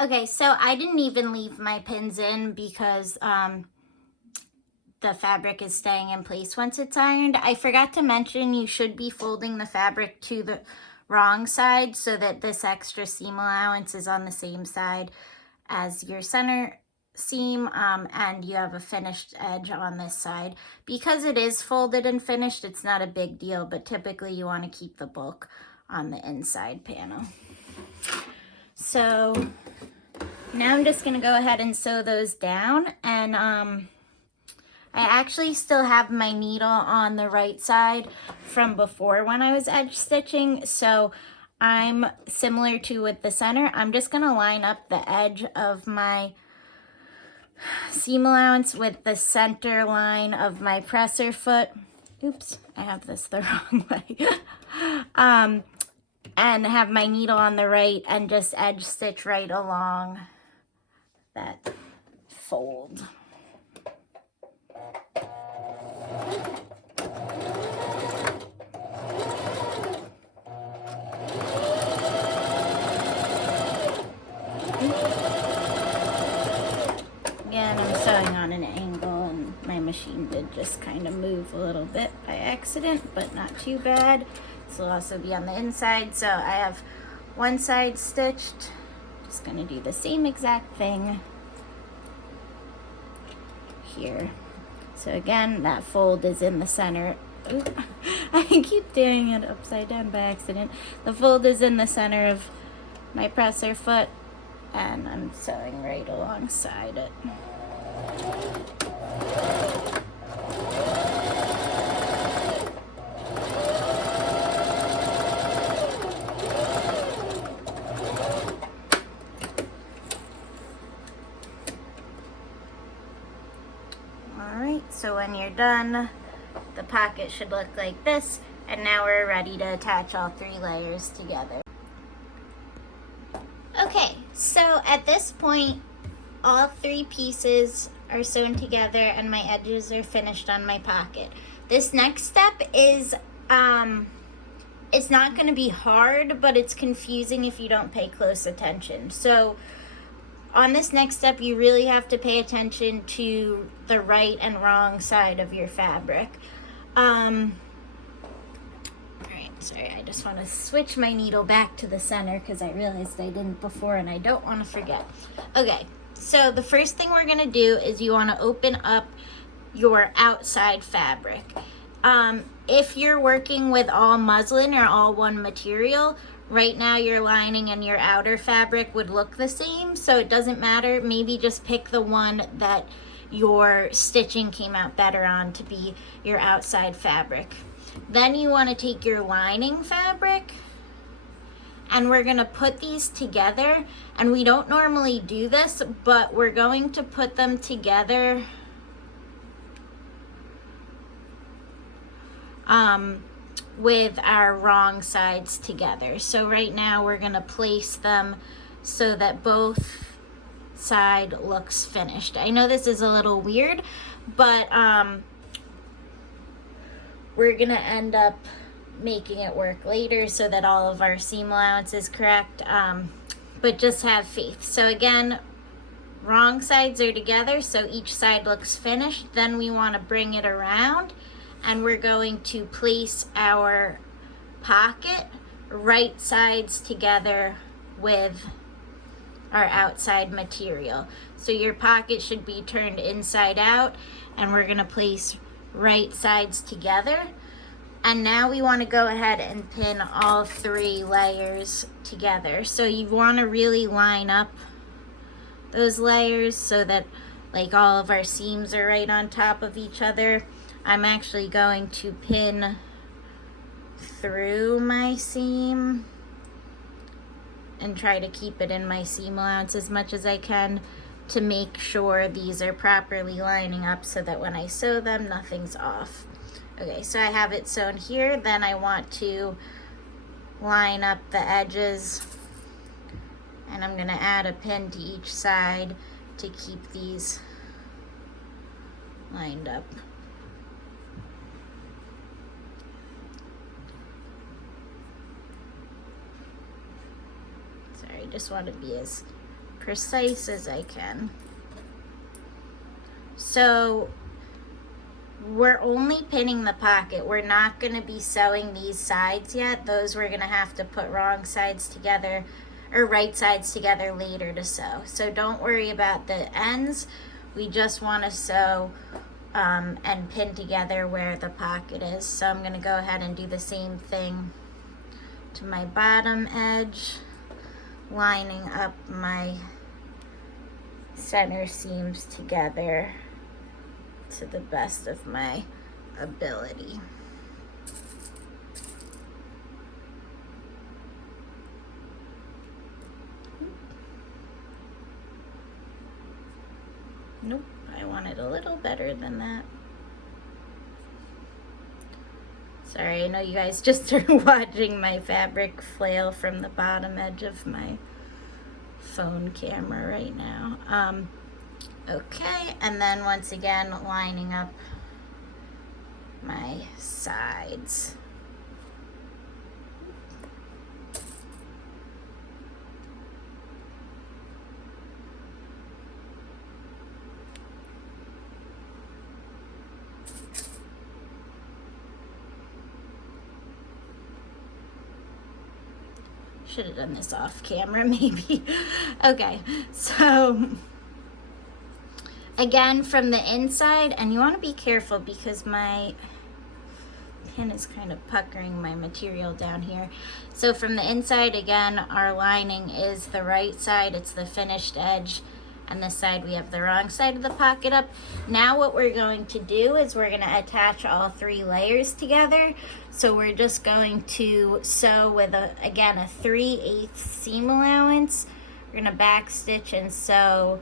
Okay, so I didn't even leave my pins in because the fabric is staying in place once it's ironed. I forgot to mention you should be folding the fabric to the wrong side so that this extra seam allowance is on the same side as your center seam, and you have a finished edge on this side. Because it is folded and finished, it's not a big deal, but typically you want to keep the bulk on the inside panel. So now I'm just going to go ahead and sew those down, and I actually still have my needle on the right side from before when I was edge stitching, so I'm similar to with the center. I'm just going to line up the edge of my seam allowance with the center line of my presser foot. Oops, I have this the wrong way. And have my needle on the right and just edge stitch right along that fold. Again, I'm sewing on an angle and my machine did just kind of move a little bit by accident, but not too bad. This will also be on the inside, so I have one side stitched. Just gonna do the same exact thing here. So again, that fold is in the center. Ooh, I keep doing it upside down by accident. The fold is in the center of my presser foot, and I'm sewing right alongside it. Alright, so when you're done, the pocket should look like this, and now we're ready to attach all 3 layers together. Okay, so at this point, all 3 pieces are sewn together and my edges are finished on my pocket. This next step is, it's not going to be hard, but it's confusing if you don't pay close attention. So on this next step, you really have to pay attention to the right and wrong side of your fabric. Alright, sorry, I just want to switch my needle back to the center because I realized I didn't before and I don't want to forget. Okay, so the first thing we're going to do is you want to open up your outside fabric. If you're working with all muslin or all one material, right now your lining and your outer fabric would look the same, so it doesn't matter. Maybe just pick the one that your stitching came out better on to be your outside fabric. Then you want to take your lining fabric, and we're going to put these together, and we don't normally do this, but we're going to put them together with our wrong sides together. So right now we're going to place them so that both side looks finished. I know this is a little weird, but we're going to end up making it work later so that all of our seam allowance is correct, but just have faith. So again, wrong sides are together, so each side looks finished. Then we want to bring it around, and we're going to place our pocket right sides together with our outside material. So your pocket should be turned inside out, and we're going to place right sides together. And now we want to go ahead and pin all 3 layers together. So you want to really line up those layers so that like all of our seams are right on top of each other. I'm actually going to pin through my seam and try to keep it in my seam allowance as much as I can to make sure these are properly lining up so that when I sew them, nothing's off. Okay, so I have it sewn here. Then I want to line up the edges, and I'm going to add a pin to each side to keep these lined up. Sorry, just want to be as precise as I can. So we're only pinning the pocket. We're not going to be sewing these sides yet. Those we're going to have to put wrong sides together or right sides together later to sew. So don't worry about the ends. We just want to sew and pin together where the pocket is. So I'm going to go ahead and do the same thing to my bottom edge, lining up my center seams together to the best of my ability. Nope, I want it a little better than that. Sorry, I know you guys just are watching my fabric flail from the bottom edge of my phone camera right now. Okay, and then once again, lining up my sides. Should have done this off camera, maybe. Okay, so again, from the inside, and you want to be careful because my pin is kind of puckering my material down here. So from the inside, again, our lining is the right side, it's the finished edge, and this side we have the wrong side of the pocket up. Now what we're going to do is we're going to attach all 3 layers together. So we're just going to sew with, again, a 3/8 seam allowance. We're going to back stitch and sew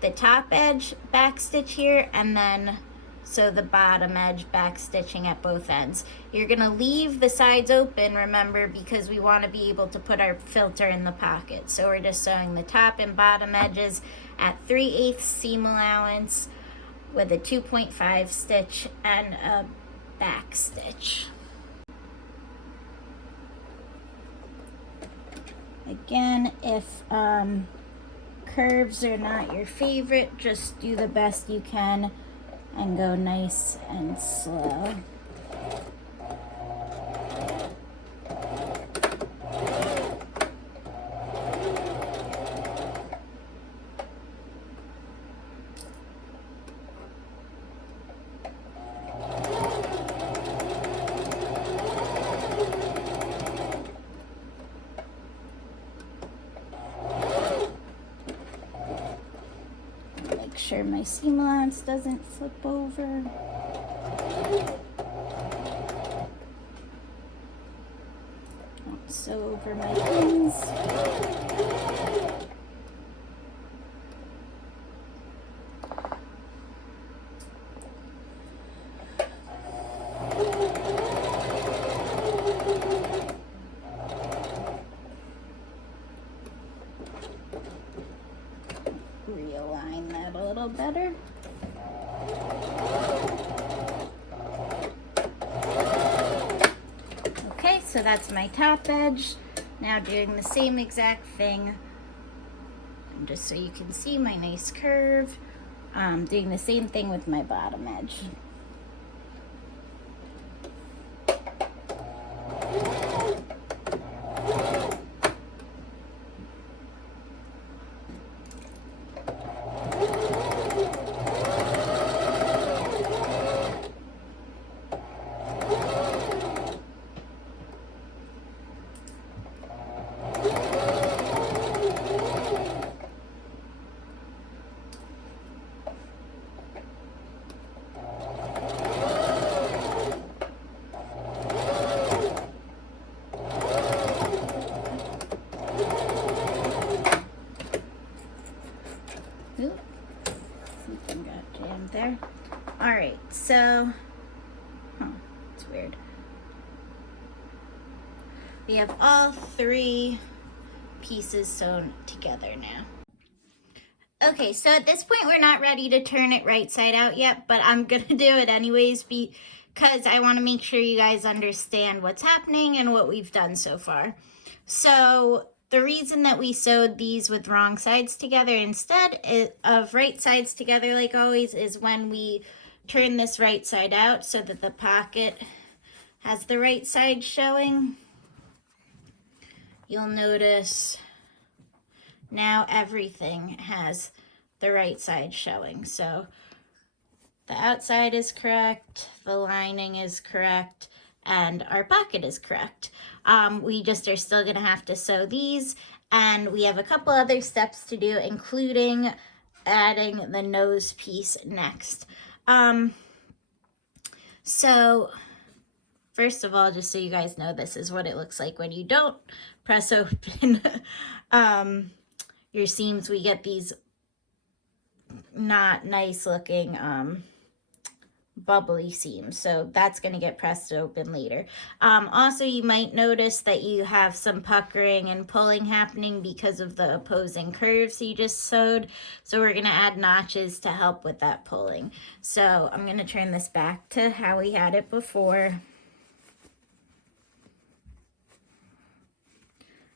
the top edge back stitch here, and then sew the bottom edge back stitching at both ends. You're gonna leave the sides open, remember, because we want to be able to put our filter in the pocket. So we're just sewing the top and bottom edges at 3/8 seam allowance with a 2.5 stitch and a back stitch. Again, if curves are not your favorite, just do the best you can and go nice and slow. Sure my seam allowance doesn't flip over. Don't sew over my pins. Realign that a little better. Okay, so that's my top edge. Now doing the same exact thing, and just so you can see my nice curve, doing the same thing with my bottom edge. Something got jammed there. Alright, so, it's weird. We have all 3 pieces sewn together now. Okay, so at this point we're not ready to turn it right side out yet, but I'm gonna do it anyways because I want to make sure you guys understand what's happening and what we've done so far. So the reason that we sewed these with wrong sides together instead of right sides together like always is when we turn this right side out so that the pocket has the right side showing. You'll notice now everything has the right side showing. So the outside is correct, the lining is correct, and our pocket is correct. We just are still gonna have to sew these, and we have a couple other steps to do, including adding the nose piece next. So first of all, just so you guys know, this is what it looks like when you don't press open your seams. We get these not nice looking bubbly seams, so that's going to get pressed open later. Also, you might notice that you have some puckering and pulling happening because of the opposing curves you just sewed, so we're going to add notches to help with that pulling. So I'm going to turn this back to how we had it before.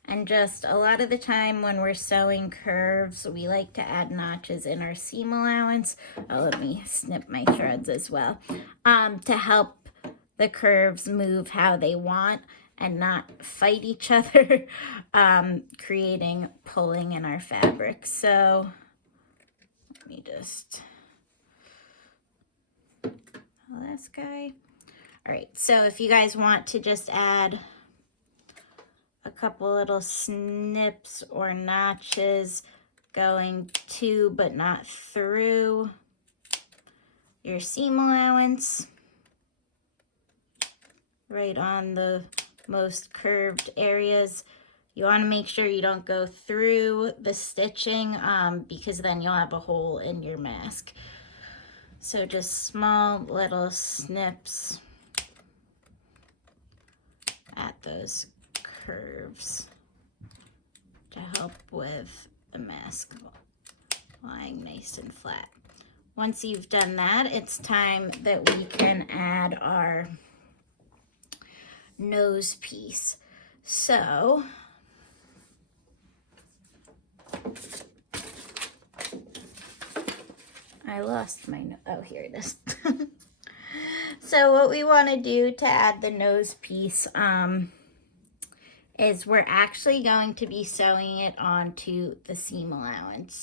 And just a lot of the time when we're sewing curves, we like to add notches in our seam allowance. Oh, let me snip my threads as well, to help the curves move how they want and not fight each other, creating pulling in our fabric. So let me just, this guy. All right, so if you guys want to just add a couple little snips or notches going to but not through your seam allowance, right on the most curved areas. You want to make sure you don't go through the stitching because then you'll have a hole in your mask. So just small little snips at those curves to help with the mask lying nice and flat. Once you've done that, it's time that we can add our nose piece. So I lost my oh, here it is. So what we want to do to add the nose piece is we're actually going to be sewing it onto the seam allowance.